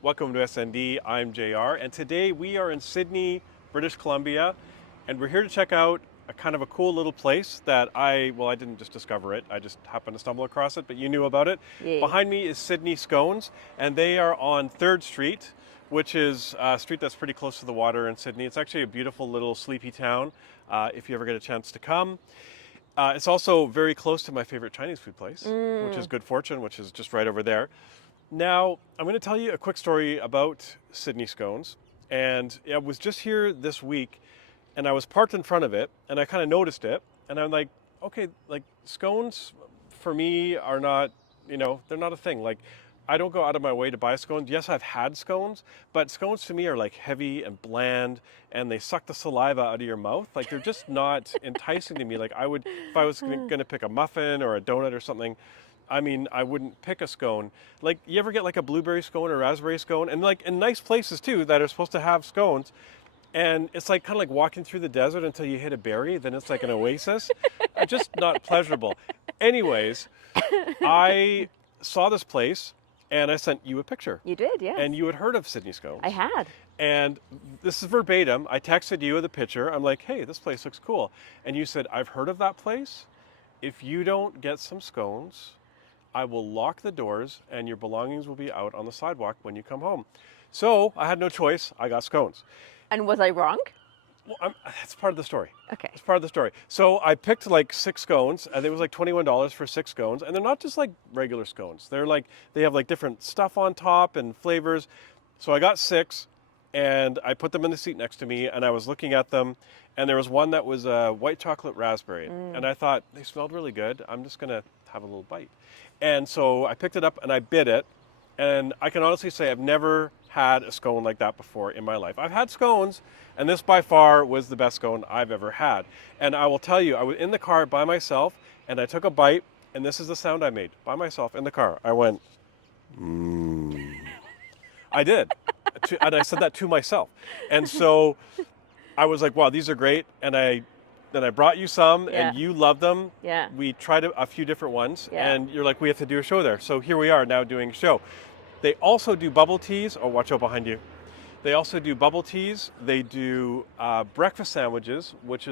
Welcome to SND. I'm JR, and today we are in Sydney, British Columbia, and we're here to check out a kind of a cool little place that I didn't just discover it, I just happened to stumble across it, but you knew about it. Yeah. Behind me is Sidney Scones, and they are on 3rd Street, which is a street that's pretty close to the water in Sydney. It's actually a beautiful little sleepy town if you ever get a chance to come. It's also very close to my favorite Chinese food place, which is Good Fortune, which is just right over there. Now, I'm going to tell you a quick story about Sidney Scones. And I was just here this week, and I was parked in front of it, and I kind of noticed it. And I'm like, okay, like scones for me are not, they're not a thing. Like, I don't go out of my way to buy scones. Yes, I've had scones, but scones to me are like heavy and bland, and they suck the saliva out of your mouth. Like, they're just not enticing to me. Like, I would, if I was going to pick a muffin or a donut or something, I mean, I wouldn't pick a scone. Like, you ever get like a blueberry scone or raspberry scone? And like in nice places too that are supposed to have scones. And it's like kind of like walking through the desert until you hit a berry, then it's like an oasis. Just not pleasurable. Anyways, I saw this place and I sent you a picture. You did, yes. And you had heard of Sidney Scones. I had. And this is verbatim. I texted you the picture. I'm like, hey, this place looks cool. And you said, I've heard of that place. If you don't get some scones, I will lock the doors and your belongings will be out on the sidewalk when you come home. So I had no choice. I got scones. And was I wrong? Well, that's part of the story. Okay. It's part of the story. So I picked like 6 scones, and it was like $21 for 6 scones. And they're not just like regular scones. They're like, they have like different stuff on top and flavors. So I got 6, and I put them in the seat next to me, and I was looking at them, and there was one that was a white chocolate raspberry. And I thought, they smelled really good. I'm just going to have a little bite. And so I picked it up and I bit it. And I can honestly say I've never had a scone like that before in my life. I've had scones, and this by far was the best scone I've ever had. And I will tell you, I was in the car by myself, and I took a bite, and this is the sound I made by myself in the car. I went, mmm. I did. And I said that to myself. And so I was like, wow, these are great. And then I brought you some, Yeah. and you loved them. Yeah. We tried a few different ones, Yeah. and you're like, we have to do a show there. So here we are now doing a show. They also do bubble teas. Oh, watch out behind you. They also do bubble teas. They do breakfast sandwiches, which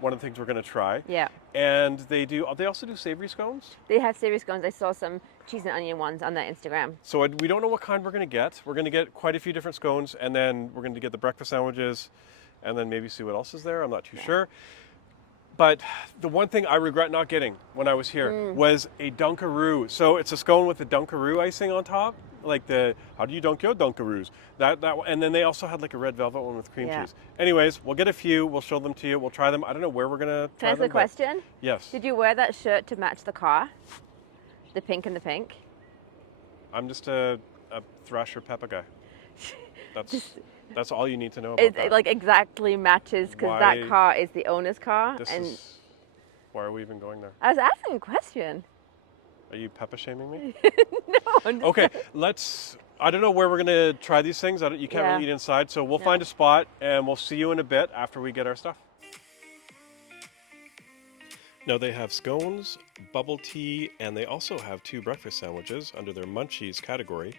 one of the things we're going to try. Yeah. And they also do savory scones. They have savory scones. I saw some cheese and onion ones on their Instagram. So we don't know what kind we're going to get. We're going to get quite a few different scones, and then we're going to get the breakfast sandwiches, and then maybe see what else is there. I'm not too sure. But the one thing I regret not getting when I was here was a Dunkaroo. So it's a scone with the Dunkaroo icing on top, like how do you dunk your Dunkaroos? And then they also had like a red velvet one with cream cheese. Anyways, we'll get a few. We'll show them to you. We'll try them. I don't know where we're gonna try Can I ask them. a question? Yes. Did you wear that shirt to match the car? The pink and the pink? I'm just a Thrasher Peppa guy. That's all you need to know about that. It like exactly matches because that car is the owner's car. Why are we even going there? I was asking a question. Are you Peppa shaming me? No. Okay, I don't know where we're going to try these things. You can't really eat inside, so we'll find a spot and we'll see you in a bit after we get our stuff. Now they have scones, bubble tea, and they also have 2 breakfast sandwiches under their munchies category.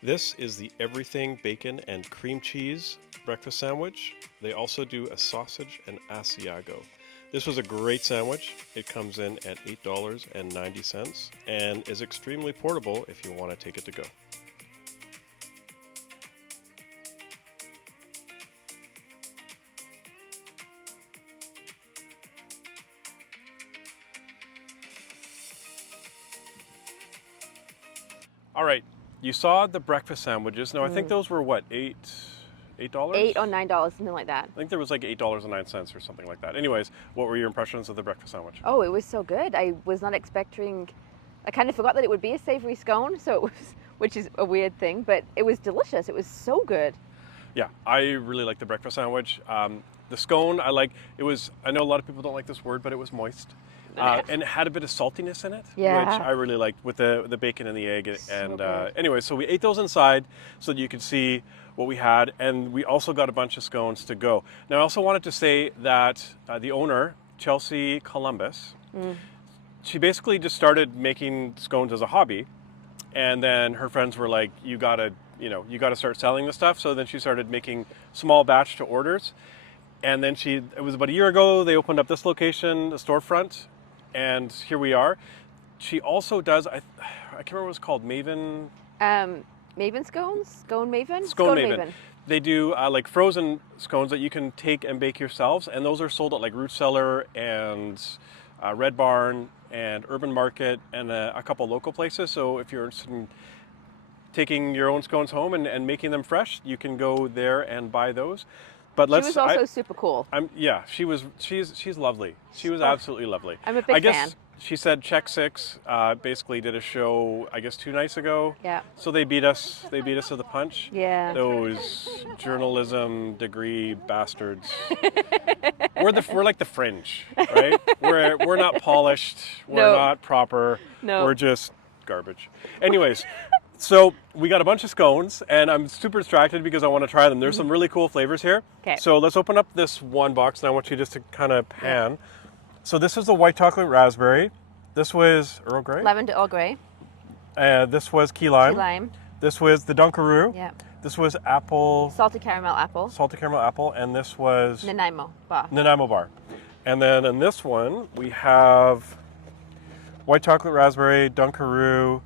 This is the everything bacon and cream cheese breakfast sandwich. They also do a sausage and Asiago. This was a great sandwich. It comes in at $8.90 and is extremely portable if you want to take it to go. All right, you saw the breakfast sandwiches. Now I think those were what, $8? $8 or $9, something like that. I think there was like $8.09 or something like that. Anyways, what were your impressions of the breakfast sandwich? Oh, it was so good. I was not expecting. I kind of forgot that it would be a savory scone, which is a weird thing, but it was delicious. It was so good. Yeah, I really like the breakfast sandwich. The scone, I know a lot of people don't like this word, but it was moist. And it had a bit of saltiness in it, which I really liked with the bacon and the egg. Anyway, so we ate those inside so that you could see what we had, and we also got a bunch of scones to go. Now, I also wanted to say that the owner, Chelsea Columbus, she basically just started making scones as a hobby, and then her friends were like, you gotta you got to start selling the stuff. So then she started making small batch to orders. And then it was about a year ago, they opened up this location, the storefront, and here we are. She also does, I can't remember what it's called, Maven? Maven scones? Scone Maven? Scone Maven. They do like frozen scones that you can take and bake yourselves, and those are sold at like Root Cellar and Red Barn and Urban Market and a couple local places. So if you're interested in taking your own scones home and making them fresh, you can go there and buy those. But she was also super cool. She's lovely. She was absolutely lovely. I'm a big fan. She said Check Six basically did a show, I guess 2 nights ago. Yeah. So they beat us. They beat us to the punch. Yeah. Those journalism degree bastards. We're like the fringe, right? We're not polished. We're not proper. No. We're just garbage. Anyways. So we got a bunch of scones, and I'm super distracted because I want to try them. There's some really cool flavors here. Okay. So let's open up this one box, and I want you just to kind of pan. So this is the white chocolate raspberry. This was Earl Grey. Lavender Earl Grey. This was key lime. Key lime. This was the Dunkaroo. Yeah. This was apple. Salted caramel apple. Salted caramel apple, and this was Nanaimo bar. Nanaimo bar. And then in this one we have white chocolate raspberry, Dunkaroo.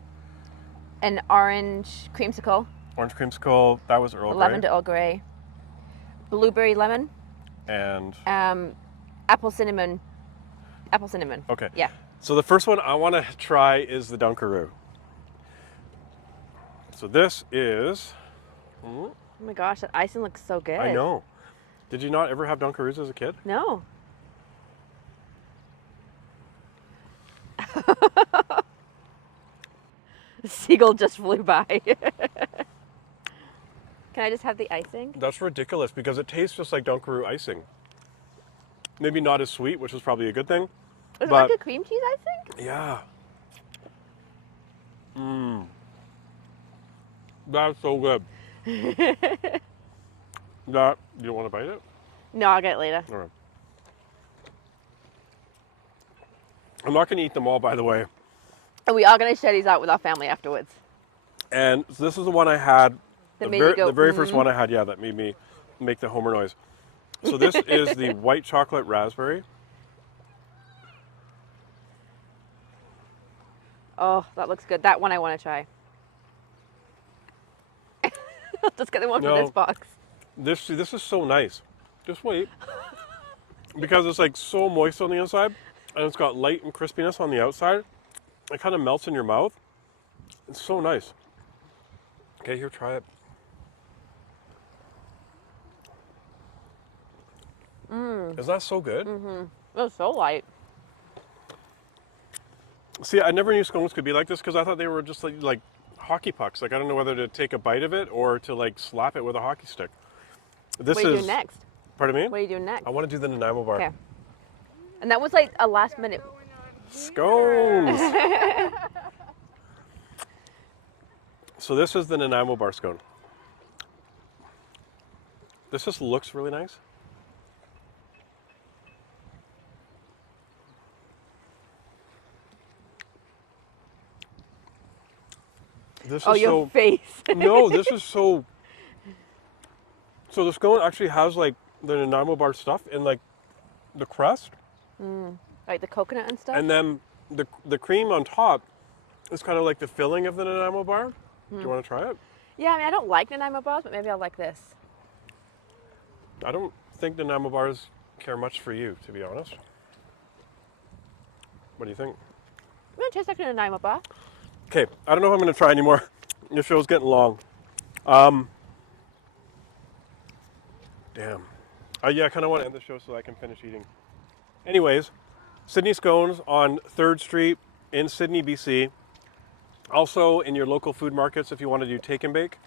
An orange creamsicle. Orange creamsicle. That was Earl Grey. Lavender Earl Grey. Blueberry lemon. And apple cinnamon. Apple cinnamon. Okay. Yeah. So the first one I want to try is the Dunkaroo. So this is. Oh my gosh, that icing looks so good. I know. Did you not ever have Dunkaroos as a kid? No. The seagull just flew by. Can I just have the icing? That's ridiculous because it tastes just like Dunkaroo icing. Maybe not as sweet, which is probably a good thing. Is it like a cream cheese icing? Yeah. Mmm. That's so good. You don't want to bite it? No, I'll get it later. All right. I'm not going to eat them all, by the way. And we are going to share these out with our family afterwards. And so this is the one I had. That made you go, the very first one I had, that made me make the Homer noise. So this is the white chocolate raspberry. Oh, that looks good. That one I want to try. I'll just get the one from this box. This is so nice. Just wait. Because it's like so moist on the inside, and it's got light and crispiness on the outside. It kind of melts in your mouth. It's so nice. Okay, here, try it. Is that so good? It's so light. See, I never knew scones could be like this because I thought they were just like hockey pucks. Like I don't know whether to take a bite of it or to like slap it with a hockey stick. What are you doing next? Pardon me? What are you doing next? I want to do the Nanaimo bar. Okay. And that was like a last minute. Scones! So this is the Nanaimo bar scone. This just looks really nice. This is your face. No, this is so. So the scone actually has like the Nanaimo bar stuff in like the crust. Like the coconut and stuff? And then the cream on top is kind of like the filling of the Nanaimo bar. Do you want to try it? Yeah, I mean, I don't like Nanaimo bars, but maybe I'll like this. I don't think Nanaimo bars care much for you, to be honest. What do you think? It tastes like a Nanaimo bar. Okay, I don't know if I'm going to try anymore. The show's getting long. Damn. Yeah, I kind of want to end the show so I can finish eating. Anyways, Sidney Scones on 3rd Street in Sidney, BC. Also in your local food markets if you want to do take and bake.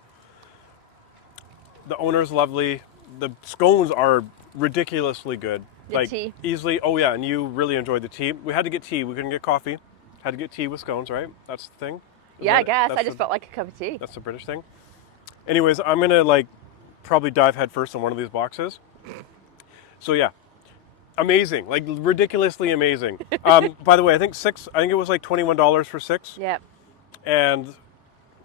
The owner's lovely. The scones are ridiculously good. The tea. Easily. Oh yeah, and you really enjoyed the tea. We had to get tea. We couldn't get coffee. Had to get tea with scones, right? That's the thing. Yeah, I guess. I just felt like a cup of tea. That's the British thing. Anyways, I'm going to probably dive headfirst in one of these boxes. So yeah. Amazing, like ridiculously amazing. By the way, I think it was like $21 for 6. Yep. And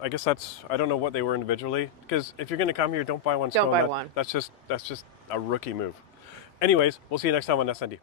I guess I don't know what they were individually, because if you're going to come here, don't buy one Don't scone. buy one. That's just a rookie move. Anyways, we'll see you next time on SND.